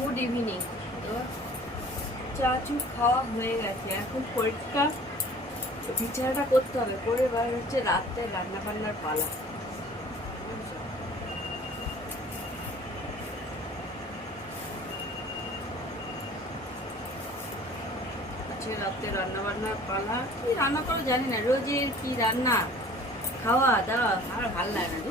Good evening. তো চা চু খাওয়া হয়ে গেছে, এখন পরীক্ষা বিছানাটা করতে হবে, করে এবার হচ্ছে রাত্রে রান্না বান্নার পালা। আজকে রাত্রে রান্না বান্নার পালা, কি রান্না করো জানি না, রোজের কি রান্না খাওয়া দাওয়া আর ভালো লাগে না।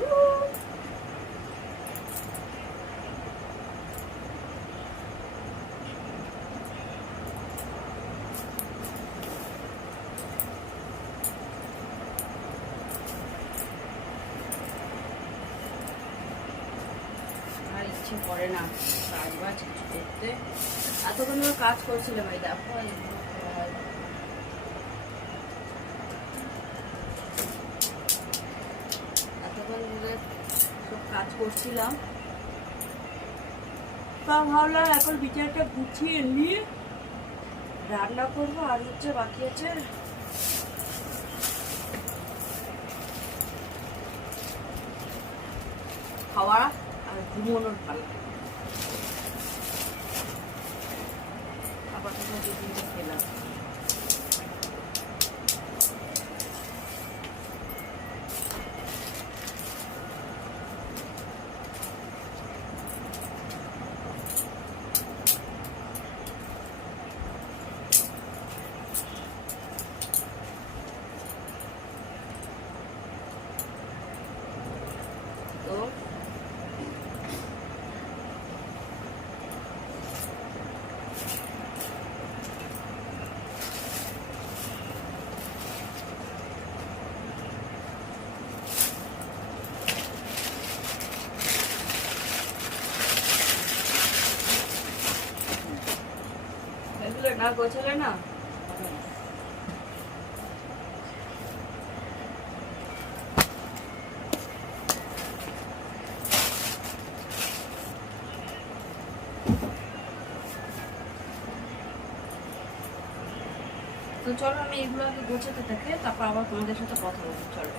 ইচ্ছে করে না কাজ বাজ কিছু করতে। এতক্ষণ ধরে কাজ করছিলাম, এই দেখো এতক্ষণ ধরে সব কাজ করছিলাম, তা ভাবলাম এখন বিছানাটা গুছিয়ে নিয়ে রান্না করবো। আর হচ্ছে বাকি আছে খাওয়া আর ঘুমানোর পালা। আপাতত দুদিনটা খেলাম। তো এগুলো না গোছালে না তো। চলো আমি এগুলো আগে গোছাতে থাকি, তারপর আবার তোমাদের সাথে কথা বলবো। চলো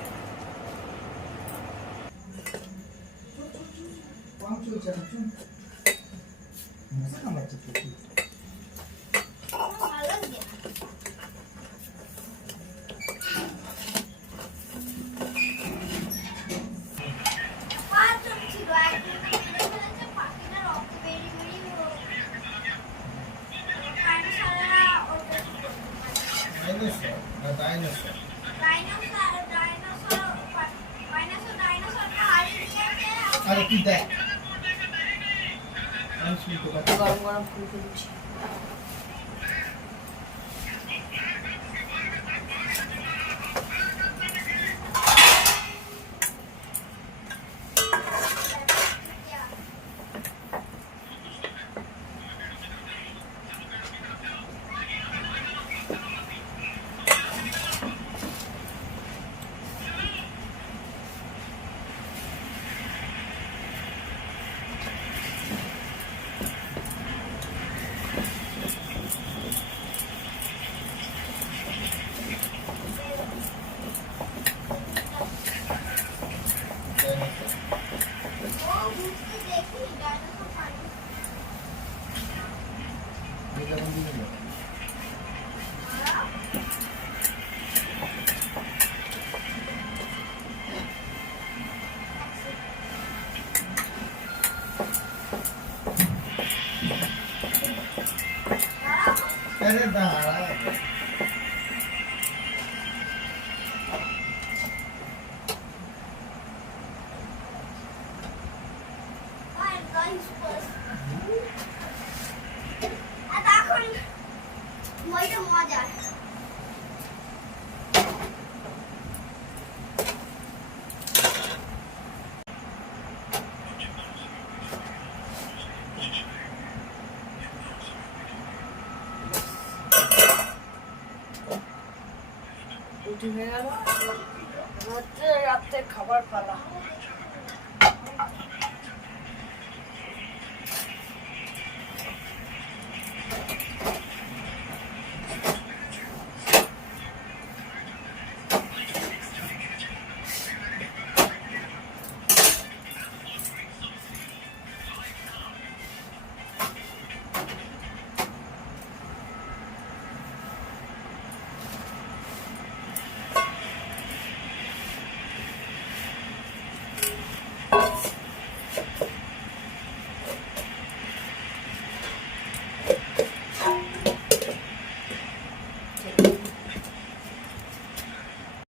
গরম গরম ফুলকো লুচি। রুটি হয়ে গেল, হচ্ছে রাত্রে খাবার পালা।